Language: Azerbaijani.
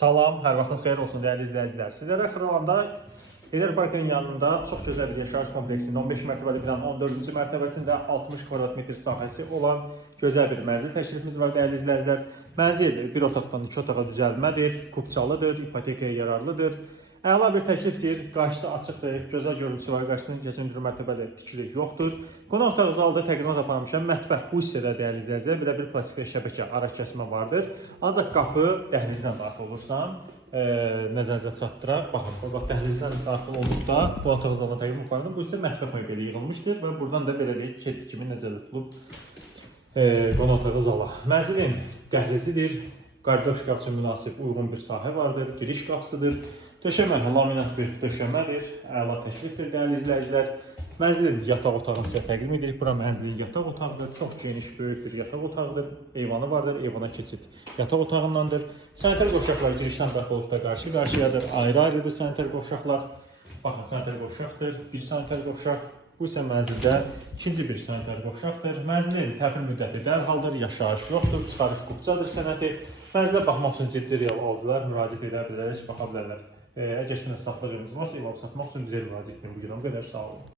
Salam, hər vaxtınız xeyir olsun dəyərli izləyicilər. Sizlərə Xıralanda Eder Parkın yanında çox gözəl bir yaşayış kompleksinin 15 mərtəbəli binanın 14-cü mərtəbəsində 60 kvadrat metr sahəsi olan gözəl bir mənzil təklifimiz var dəyərli izləyicilər. Mənzil bir otaqdan 2 otağa düzəlmədir, kubçalıdır, ipotekaya yararlıdır. Əla bir təklifdir, qarşısı açıqdır, gözəl görüntüsü var, qarşısının keçən mərtəbədə tikili yoxdur. Qonaq otağı zalda təqdimat aparmışam, mətbəx bu hissədə dəyərli izləyicilər, bir də bir plastik şəbəkə ara kəsmə vardır. Ancaq qapı dəhlizdən daxil olursan, nəzərinizə çatdıraq. Baxın, dəhlizdən daxil olduqda bu otaq zalda təqdimat aparılır. Bu hissə mətbəx möbeli yığılmışdır və buradan da belə bir keçid kimi nəzərdə tutulub qonaq otağı zala. Mənzilin dəhlizidir, qardaş qapı üçün münasib uyğun bir sahə vardır, giriş qapısıdır. Döşəmə laminat bir döşəmədir, əla təklifdir dəyərli izləyicilər. Mənzilin yataq otağını sizə təqdim edirik. Bura mənzilin yataq otağıdır, çox geniş, böyük bir yataq otağıdır. Eyvanı vardır, eyvana keçid yataq otağındandır. Sanitar qovşaqlar girişdən daxil olduqda qarşı-qarşıyadır, ayrı-ayrıdır sanitar qovşaqlar. Baxın, sanitar qovşaqdır, bir sanitar qovşaq. Bu isə mənzildə ikinci bir sanitar qovşaqdır. Mənzilin təhvil müddəti dərhaldır, yaşayış yoxdur, çıxarış qubcadır sənədi. Mənzilə baxmaq üçün ciddi real alıcılar müraciət edə bilərək, baxa bilərlər. Əgər sizin satlığınız varsa, ev satmaq üçün bizə müraciət edin. Bu gün o qədər, sağ olun.